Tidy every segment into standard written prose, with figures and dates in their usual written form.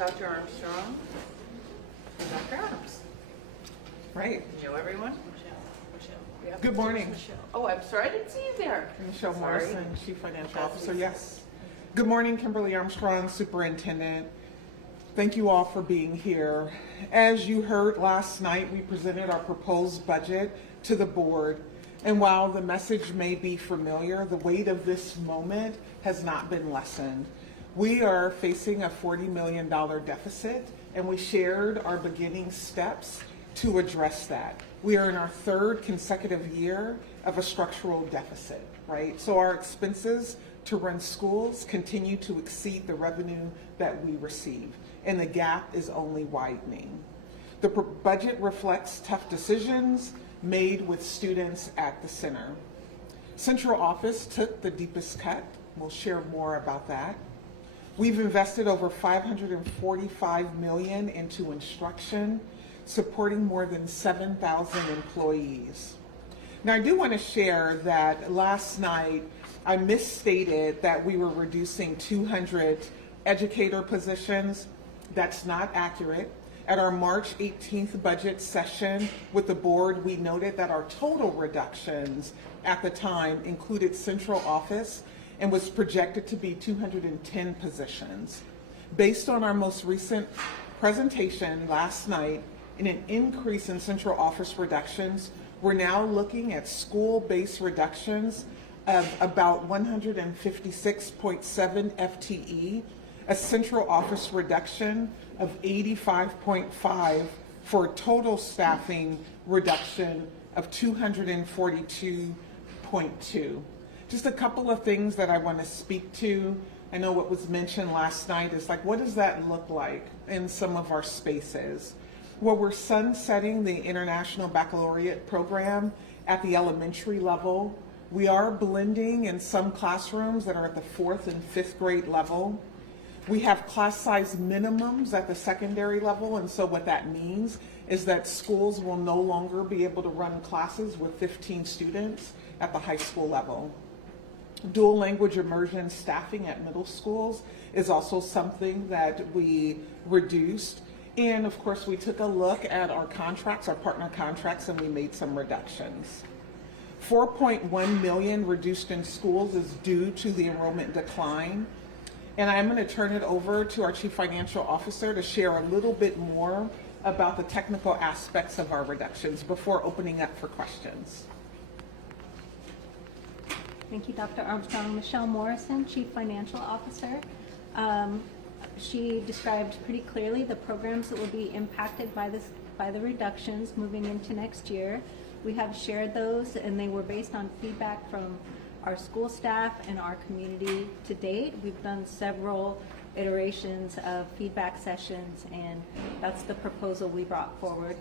Dr. Armstrong and Dr. Adams. Right. You know everyone? Michelle. Good morning. Michelle. Oh, I'm sorry, I didn't see you there. Michelle Sorry. Morrison, Chief Financial That's Officer. me. Yes. Good morning, Kimberlee Armstrong, Superintendent. Thank you all for being here. As you heard last night, we presented our proposed budget to the board. And while the message may be familiar, the weight of this moment has not been lessened. We are facing a $40 million deficit, and we shared our beginning steps to address that. We are in our third consecutive year of a structural deficit, right? So our expenses to run schools continue to exceed the revenue that we receive, and the gap is only widening. The budget reflects tough decisions made with students at the center. Central office took the deepest cut. We'll share more about that. We've invested over $545 million into instruction, supporting more than 7,000 employees. Now, I do want to share that last night I misstated that we were reducing 200 educator positions. That's not accurate. At our March 18th budget session with the board, we noted that our total reductions at the time included central office and was projected to be 210 positions. Based on our most recent presentation last night and an increase in central office reductions, we're now looking at school-based reductions of about 156.7 FTE, a central office reduction of 85.5 for a total staffing reduction of 242.2. Just a couple of things that I want to speak to. I know what was mentioned last night is like, what does that look like in some of our spaces? Well, we're sunsetting the International Baccalaureate program at the elementary level. We are blending in some classrooms that are at the 4th and 5th grade level. We have class size minimums at the secondary level, and so what that means is that schools will no longer be able to run classes with 15 students at the high school level. Dual language immersion staffing at middle schools is also something that we reduced. And of course, we took a look at our contracts, our partner contracts, and we made some reductions. 4.1 million reduced in schools is due to the enrollment decline. And I'm going to turn it over to our Chief Financial Officer to share a little bit more about the technical aspects of our reductions before opening up for questions. Thank you, Dr. Armstrong. Michelle Morrison, Chief Financial Officer. She described pretty clearly the programs that will be impacted by the reductions moving into next year. We have shared those, and they were based on feedback from our school staff and our community to date. We've done several iterations of feedback sessions, and that's the proposal we brought forward.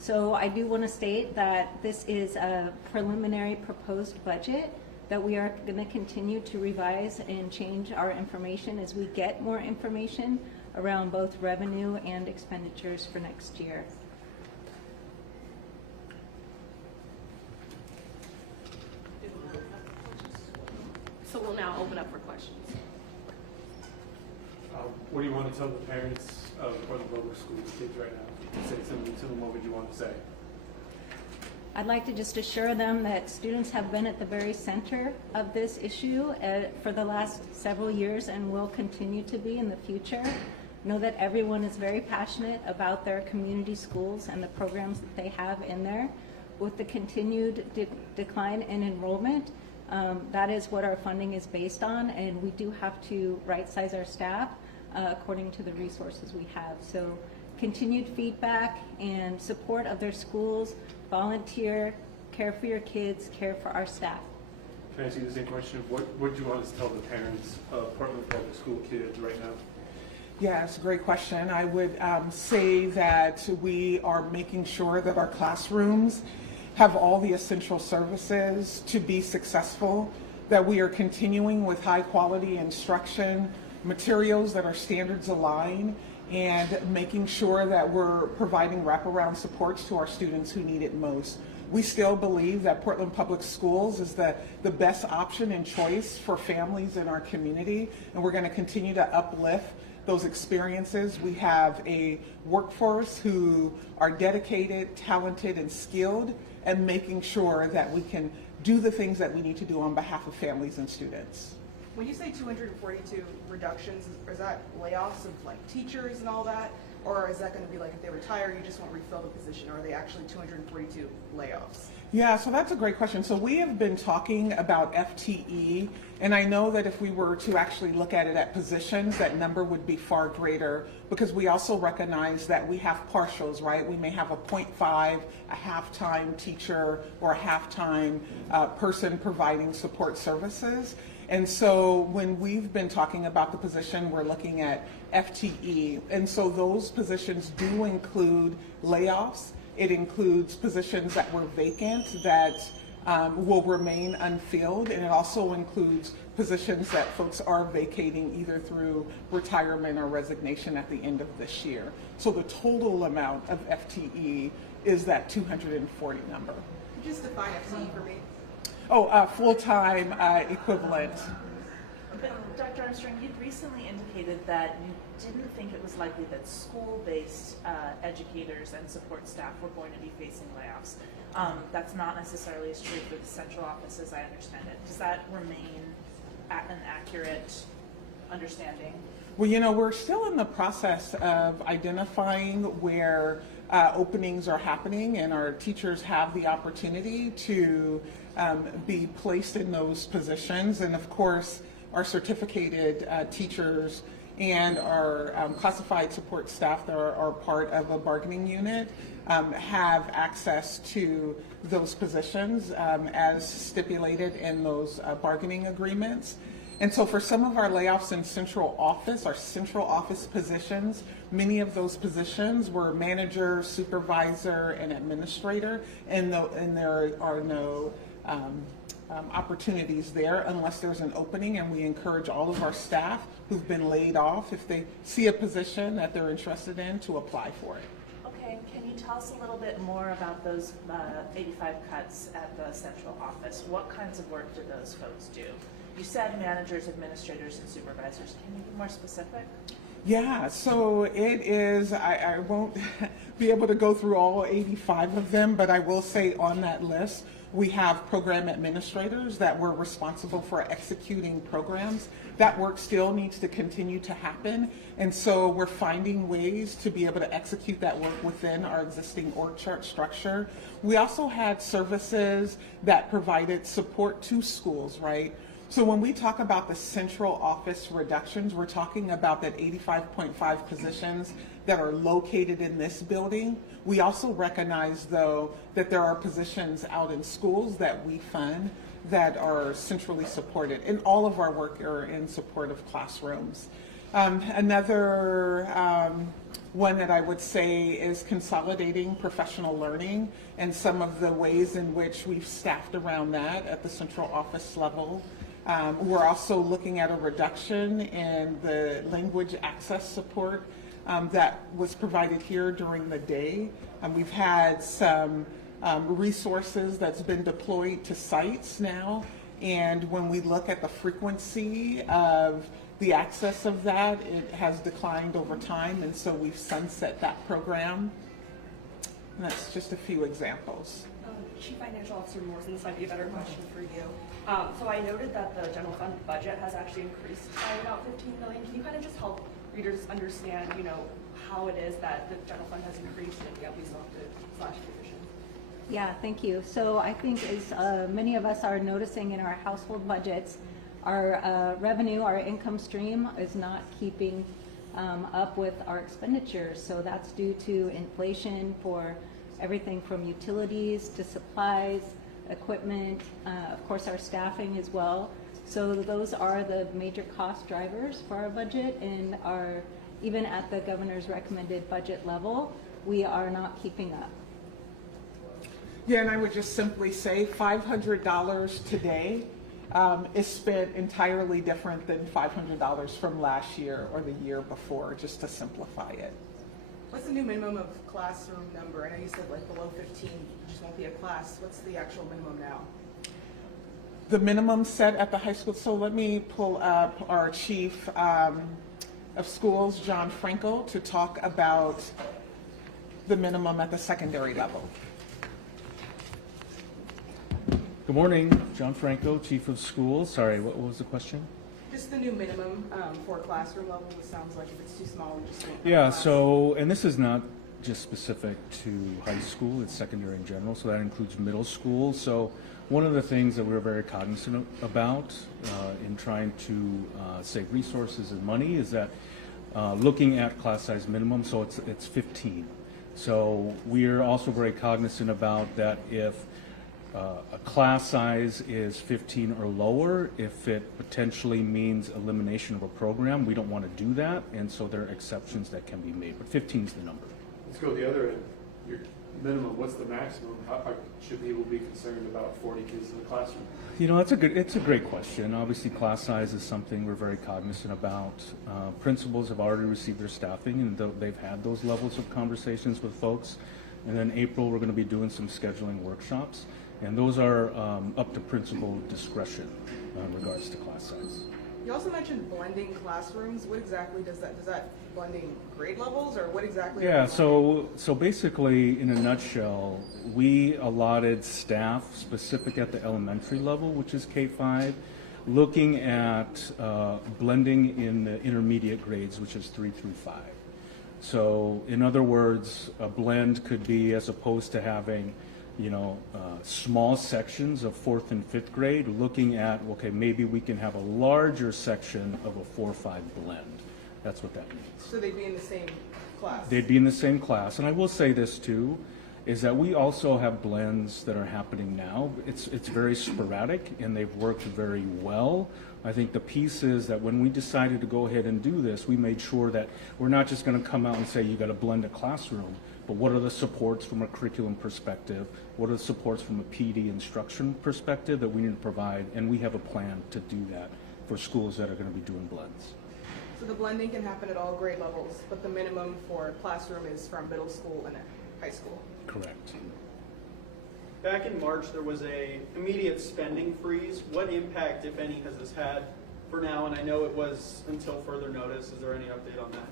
So I do want to state that this is a preliminary proposed budget that we are going to continue to revise and change our information as we get more information around both revenue and expenditures for next year. So we'll now open up for questions. What do you want to tell the parents of Portland Public School kids right now? Say something to them. What would you want to say? I'd like to just assure them that students have been at the very center of this issue for the last several years and will continue to be in the future. Know that everyone is very passionate about their community schools and the programs that they have in there. With the continued decline in enrollment, that is what our funding is based on, and we do have to right-size our staff according to the resources we have. So continued feedback and support of their schools, volunteer, care for your kids, care for our staff. Can I ask you the same question? What would you want us to tell the parents of Portland Public School kids right now? Yeah, it's a great question. I would say that we are making sure that our classrooms have all the essential services to be successful, that we are continuing with high quality instruction, materials that are standards aligned, and making sure that we're providing wraparound supports to our students who need it most. We still believe that Portland Public Schools is the best option and choice for families in our community, and we're going to continue to uplift those experiences. We have a workforce who are dedicated, talented, and skilled, and making sure that we can do the things that we need to do on behalf of families and students. When you say 242 reductions, is that layoffs of like teachers and all that? Or is that going to be like if they retire, you just won't refill the position? Or are they actually 242 layoffs? Yeah, so that's a great question. So we have been talking about FTE, and I know that if we were to actually look at it at positions, that number would be far greater, because we also recognize that we have partials, right? We may have a 0.5, a half-time teacher, or a half-time person providing support services. And so when we've been talking about the position, we're looking at FTE. And so those positions do include layoffs. It includes positions that were vacant that will remain unfilled. And it also includes positions that folks are vacating either through retirement or resignation at the end of this year. So the total amount of FTE is that 240 number. Could you just define FTE for me? Full-time equivalent. But Dr. Armstrong, you'd recently indicated that you didn't think it was likely that school-based educators and support staff were going to be facing layoffs. That's not necessarily as true for the central office, as I understand it. Does that remain an accurate understanding? Well, you know, we're still in the process of identifying where openings are happening, and our teachers have the opportunity to be placed in those positions. And of course, our certificated teachers and our classified support staff that are part of a bargaining unit have access to those positions as stipulated in those bargaining agreements. And so for some of our layoffs in central office, our central office positions, many of those positions were manager, supervisor, and administrator, and there are no opportunities there unless there's an opening, and we encourage all of our staff who've been laid off, if they see a position that they're interested in, to apply for it. Okay, can you tell us a little bit more about those 85 cuts at the central office? What kinds of work do those folks do? You said managers, administrators, and supervisors. Can you be more specific? Yeah, so it is, I won't be able to go through all 85 of them, but I will say on that list, we have program administrators that were responsible for executing programs. That work still needs to continue to happen, and so we're finding ways to be able to execute that work within our existing org chart structure. We also had services that provided support to schools, right? So when we talk about the central office reductions, we're talking about that 85.5 positions that are located in this building. We also recognize, though, that there are positions out in schools that we fund that are centrally supported, and all of our work are in support of classrooms. Another one that I would say is consolidating professional learning, and some of the ways in which we've staffed around that at the central office level. We're also looking at a reduction in the language access support that was provided here during the day. We've had some resources that's been deployed to sites now, and when we look at the frequency of the access of that, it has declined over time, and so we've sunset that program. And that's just a few examples. Chief Financial Officer Morrison, this might be a better question for you. So I noted that the general fund budget has actually increased by about $15 million. Can you kind of just help readers understand, you know, how it is that the general fund has increased and yet we still have to slash positions? Yeah, thank you. So I think as many of us are noticing in our household budgets, our revenue, our income stream is not keeping up with our expenditures. So that's due to inflation for everything from utilities to supplies, equipment, of course our staffing as well. So those are the major cost drivers for our budget, and even at the governor's recommended budget level, we are not keeping up. Yeah, and I would just simply say $500 today is spent entirely different than $500 from last year or the year before, just to simplify it. What's the new minimum of classroom number? I know you said like below 15, you just won't be a class. What's the actual minimum now? The minimum set at the high school, so let me pull up our chief of Schools, John Frankel, to talk about the minimum at the secondary level. Good morning, John Franco, Chief of Schools. Sorry, what was the question? Just the new minimum for classroom level. It sounds like if it's too small, we just won't have Yeah, class. so, and this is not just specific to high school, it's secondary in general, so that includes middle school. So one of the things that we're very cognizant about in trying to save resources and money is that looking at class size minimum, so it's 15. So we're also very cognizant about that if a class size is 15 or lower, if it potentially means elimination of a program, we don't want to do that, and so there are exceptions that can be made, but 15 is the number. Let's go the other end. Your minimum, what's the maximum? How should people be concerned about 40 kids in the classroom? You know, it's a great question. Obviously, class size is something we're very cognizant about. Principals have already received their staffing, and they've had those levels of conversations with folks. And then April, we're going to be doing some scheduling workshops, and those are up to principal discretion in regards to class size. You also mentioned blending classrooms. What exactly does that blending grade levels, or what exactly? are Yeah, you blending? so basically, in a nutshell, we allotted staff specific at the elementary level, which is K-5, looking at blending in the intermediate grades, which is 3 through 5. So, in other words, a blend could be, as opposed to having, you know, small sections of 4th and 5th grade, looking at, okay, maybe we can have a larger section of a 4-5 blend. That's what that means. So they'd be in the same class. They'd be in the same class. And I will say this too, is that we also have blends that are happening now. It's very sporadic, and they've worked very well. I think the piece is that when we decided to go ahead and do this, we made sure that we're not just going to come out and say you got to blend a classroom, but what are the supports from a curriculum perspective? What are the supports from a PD instruction perspective that we need to provide? And we have a plan to do that for schools that are going to be doing blends. So the blending can happen at all grade levels, but the minimum for classroom is from middle school and high school. Correct. Back in March, there was a immediate spending freeze. What impact, if any, has this had for now? And I know it was until further notice. Is there any update on that?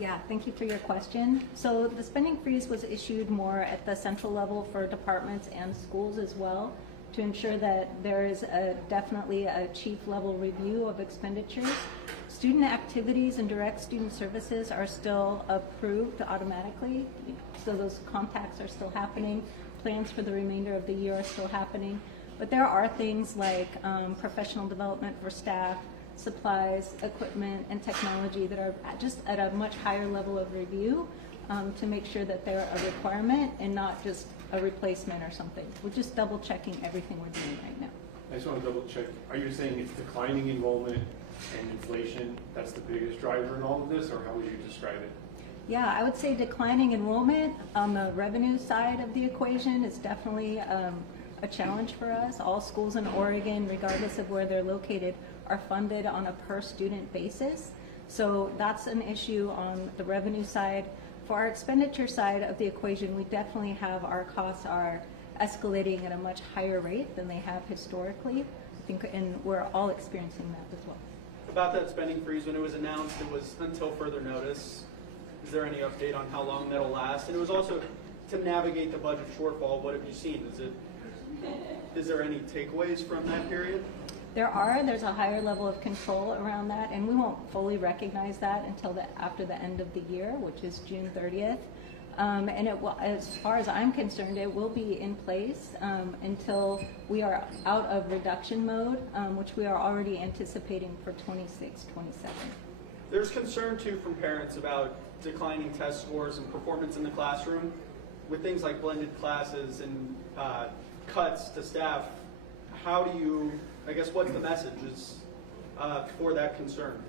Yeah, thank you for your question. So the spending freeze was issued more at the central level for departments and schools as well, to ensure that there is definitely a chief level review of expenditures. Student activities and direct student services are still approved automatically, so those contacts are still happening. Plans for the remainder of the year are still happening. But there are things like professional development for staff, supplies, equipment, and technology that are just at a much higher level of review to make sure that they're a requirement and not just a replacement or something. We're just double checking everything we're doing right now. I just want to double check. Are you saying it's declining enrollment and inflation that's the biggest driver in all of this, or how would you describe it? Yeah, I would say declining enrollment on the revenue side of the equation is definitely a challenge for us. All schools in Oregon, regardless of where they're located, are funded on a per student basis. So that's an issue on the revenue side. For our expenditure side of the equation, we definitely have our costs are escalating at a much higher rate than they have historically. I think, and we're all experiencing that as well. About that spending freeze, when it was announced, it was until further notice. Is there any update on how long that'll last? And it was also to navigate the budget shortfall. What have you seen? Is there any takeaways from that period? There's a higher level of control around that, and we won't fully recognize that until after the end of the year, which is June 30th. And it will, as far as I'm concerned, it will be in place until we are out of reduction mode, which we are already anticipating for 26, 27. There's concern too from parents about declining test scores and performance in the classroom with things like blended classes and cuts to staff. How do you, I guess, what's the message for that concern?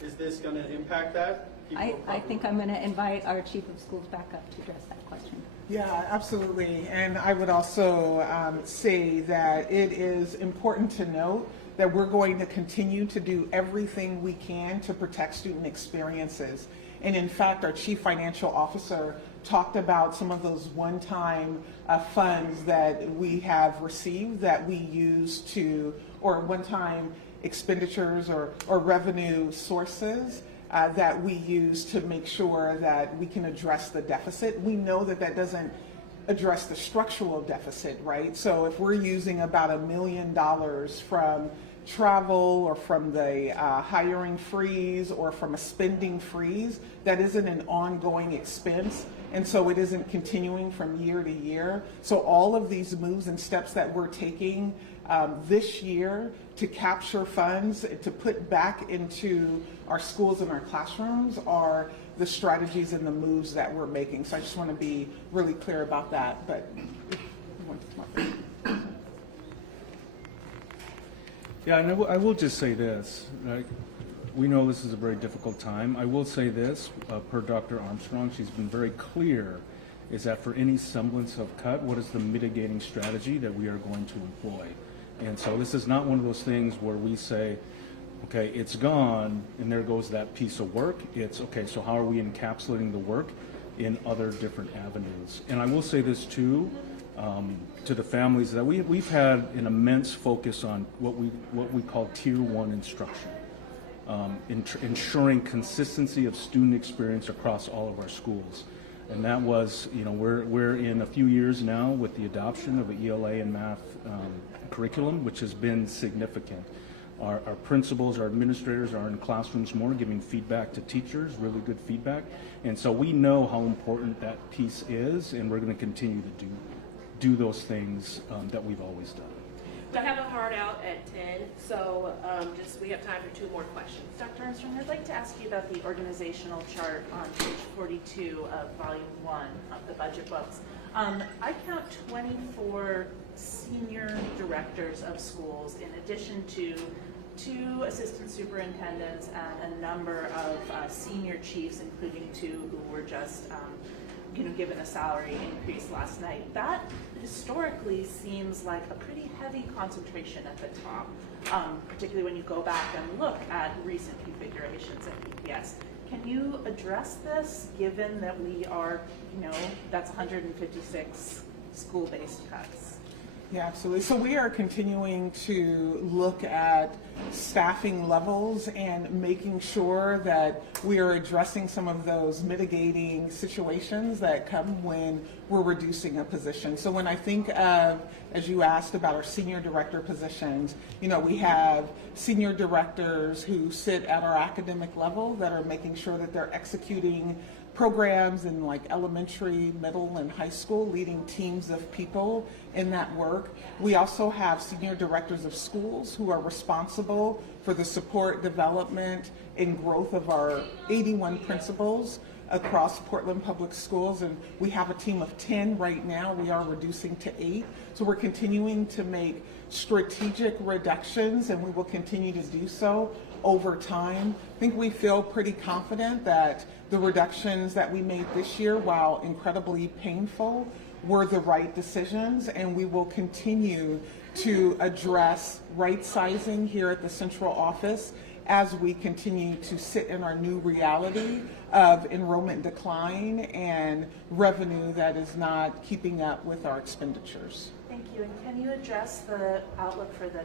Is this going to impact that? I think I'm going to invite our chief of schools back up to address that question. Yeah, absolutely. And I would also say that it is important to note that we're going to continue to do everything we can to protect student experiences. And in fact, our chief financial officer talked about some of those one-time funds that we have received that we use to or one-time expenditures or revenue sources that we use to make sure that we can address the deficit. We know that that doesn't address the structural deficit, right? So if we're using about $1 million from travel or from the hiring freeze or from a spending freeze, that isn't an ongoing expense, and so it isn't continuing from year to year. So all of these moves and steps that we're taking this year to capture funds, to put back into our schools and our classrooms are the strategies and the moves that we're making. So I just want to be really clear about that. But if you want to come up. Yeah, and I will just say this. Right? We know this is a very difficult time. I will say this, per Dr. Armstrong, she's been very clear, is that for any semblance of cut, what is the mitigating strategy that we are going to employ? And so this is not one of those things where we say, okay, it's gone, and there goes that piece of work. It's, okay, so how are we encapsulating the work in other different avenues? And I will say this too, to the families, that we've had an immense focus on what we call Tier 1 instruction, ensuring consistency of student experience across all of our schools. And that was, you know, we're in a few years now with the adoption of an ELA and math curriculum, which has been significant. Our principals, our administrators are in classrooms more, giving feedback to teachers, really good feedback. And so we know how important that piece is, and we're going to continue to do those things that we've always done. I have a hard out at 10, so we have time for 2 more questions. Dr. Armstrong, I'd like to ask you about the organizational chart on page 42 of volume 1 of the budget books. I count 24 senior directors of schools in addition to 2 assistant superintendents and a number of senior chiefs, including 2 who were just given a salary increase last night. That historically seems like a pretty heavy concentration at the top, particularly when you go back and look at recent configurations at PPS. Can you address this, given that we are, that's 156 school-based cuts? Yeah, absolutely. So we are continuing to look at staffing levels and making sure that we are addressing some of those mitigating situations that come when we're reducing a position. So when I think of, as you asked about our senior director positions, we have senior directors who sit at our academic level that are making sure that they're executing programs in like elementary, middle, and high school, leading teams of people in that work. We also have senior directors of schools who are responsible for the support, development, and growth of our 81 principals across Portland Public Schools, and we have a team of 10 right now. We are reducing to 8. So we're continuing to make strategic reductions, and we will continue to do so over time. I think we feel pretty confident that the reductions that we made this year, while incredibly painful, were the right decisions, and we will continue to address right sizing here at the central office as we continue to sit in our new reality of enrollment decline and revenue that is not keeping up with our expenditures. Thank you. And can you address the outlook for the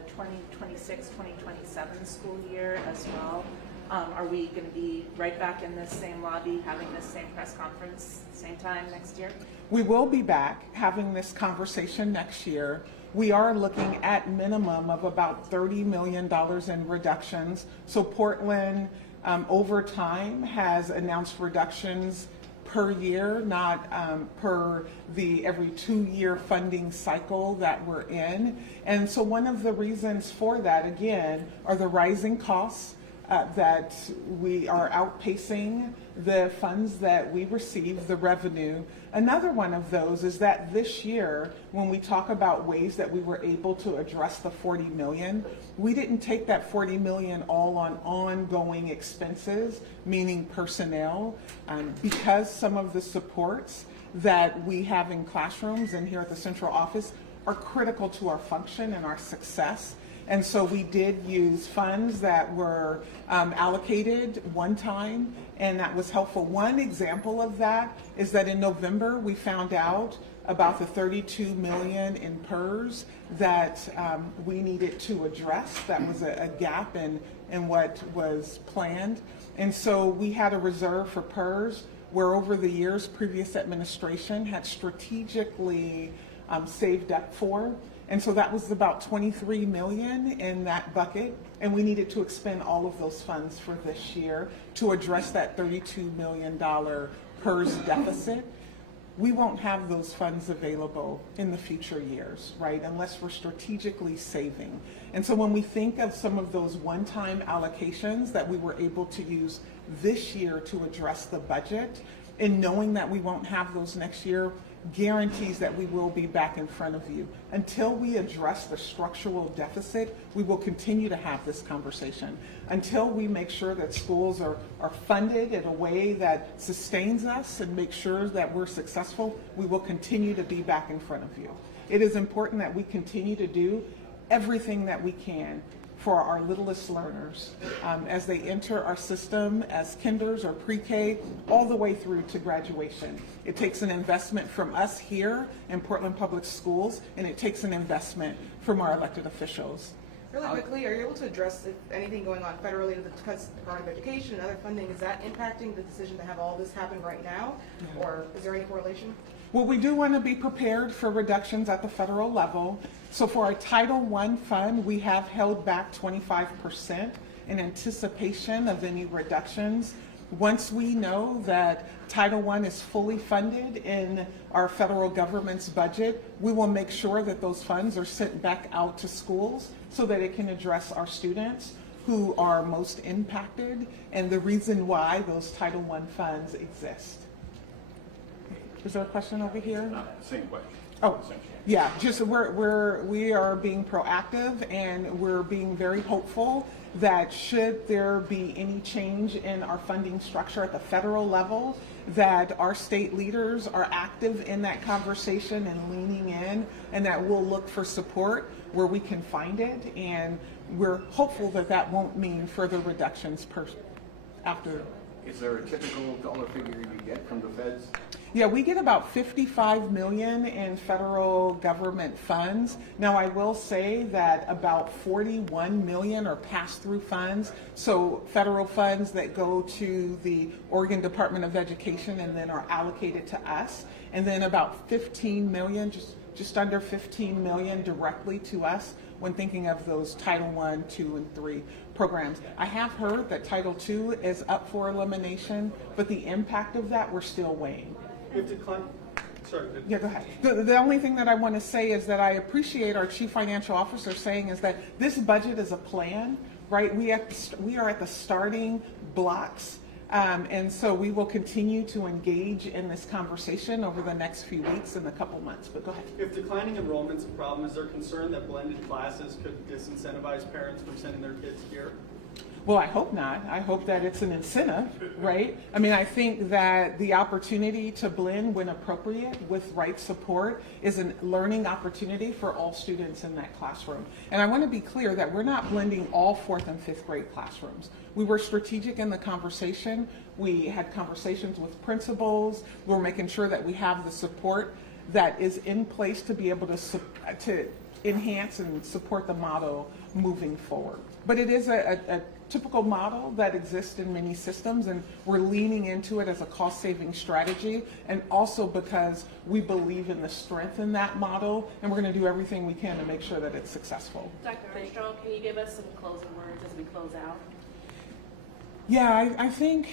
2026-2027 school year as well? Are we going to be right back in this same lobby, having this same press conference, same time next year? We will be back having this conversation next year. We are looking at minimum of about $30 million in reductions. So Portland, over time, has announced reductions per year, not per the every 2-year funding cycle that we're in. And so one of the reasons for that, again, are the rising costs that we are outpacing the funds that we receive, the revenue. Another one of those is that this year, when we talk about ways that we were able to address the $40 million, we didn't take that $40 million all on ongoing expenses, meaning personnel, because some of the supports that we have in classrooms and here at the central office are critical to our function and our success. And so we did use funds that were allocated one time, and that was helpful. One example of that is that in November we found out about the 32 million in PERS that we needed to address. That was a gap in what was planned. And so we had a reserve for PERS where over the years, previous administration had strategically saved up for. And so that was about 23 million in that bucket. And we needed to expend all of those funds for this year to address that $32 million PERS deficit. We won't have those funds available in the future years, right, unless we're strategically saving. And so when we think of some of those one-time allocations that we were able to use this year to address the budget, and knowing that we won't have those next year, guarantees that we will be back in front of you. Until we address the structural deficit, we will continue to have this conversation. Until we make sure that schools are funded in a way that sustains us and make sure that we're successful, we will continue to be back in front of you. It is important that we continue to do everything that we can for our littlest learners as they enter our system as kinders or pre-K all the way through to graduation. It takes an investment from us here in Portland Public Schools, and it takes an investment from our elected officials. Really quickly, are you able to address if anything going on federally with the Department of Education and other funding, is that impacting the decision to have all this happen right now? Or is there any correlation? Well, we do want to be prepared for reductions at the federal level. So for our Title I fund, we have held back 25% in anticipation of any reductions. Once we know that Title I is fully funded in our federal government's budget, we will make sure that those funds are sent back out to schools so that it can address our students who are most impacted and the reason why those Title I funds exist. Is there a question over here? Same question. Oh, yeah, just we are being proactive and we're being very hopeful that should there be any change in our funding structure at the federal level, that our state leaders are active in that conversation and leaning in, and that we'll look for support where we can find it. And we're hopeful that that won't mean further reductions after. Is there a typical dollar figure you get from the feds? Yeah, we get about 55 million in federal government funds. Now, I will say that about 41 million are pass-through funds, so federal funds that go to the Oregon Department of Education and then are allocated to us, and then about 15 million, just under 15 million directly to us when thinking of those Title I, II, and III programs. I have heard that Title II is up for elimination, but the impact of that we're still weighing. Sorry. Yeah, go ahead. The only thing that I want to say is that I appreciate our Chief Financial Officer saying is that this budget is a plan, right? We are at the starting blocks, and so we will continue to engage in this conversation over the next few weeks and a couple months, but go ahead. If declining enrollment's a problem, is there concern that blended classes could disincentivize parents from sending their kids here? Well, I hope not. I hope that it's an incentive, right? I mean, I think that the opportunity to blend when appropriate with right support is a learning opportunity for all students in that classroom. And I want to be clear that we're not blending all 4th and 5th grade classrooms. We were strategic in the conversation. We had conversations with principals. We're making sure that we have the support that is in place to be able to enhance and support the model moving forward. But it is a typical model that exists in many systems, and we're leaning into it as a cost-saving strategy, and also because we believe in the strength in that model, and we're going to do everything we can to make sure that it's successful. Dr. Armstrong, can you give us some closing words as we close out? Yeah, I think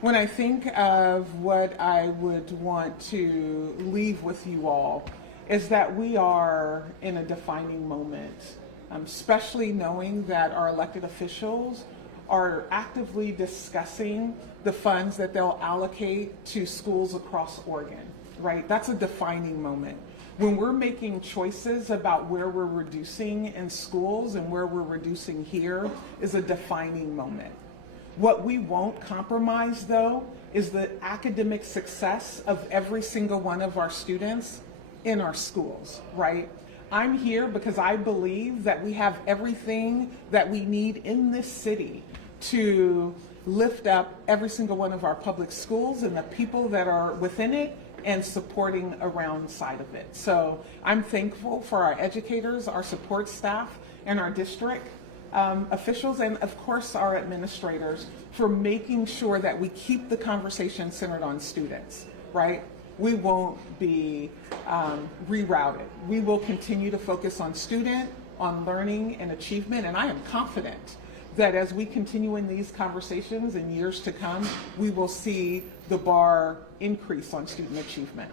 when I think of what I would want to leave with you all is that we are in a defining moment. Especially knowing that our elected officials are actively discussing the funds that they'll allocate to schools across Oregon, right? That's a defining moment. When we're making choices about where we're reducing in schools and where we're reducing here is a defining moment. What we won't compromise, though, is the academic success of every single one of our students in our schools, right? I'm here because I believe that we have everything that we need in this city to lift up every single one of our public schools and the people that are within it and supporting around side of it. So I'm thankful for our educators, our support staff, and our district officials, and of course our administrators, for making sure that we keep the conversation centered on students, right? We won't be rerouted. We will continue to focus on student, on learning and achievement, and I am confident that as we continue in these conversations in years to come, we will see the bar increase on student achievement.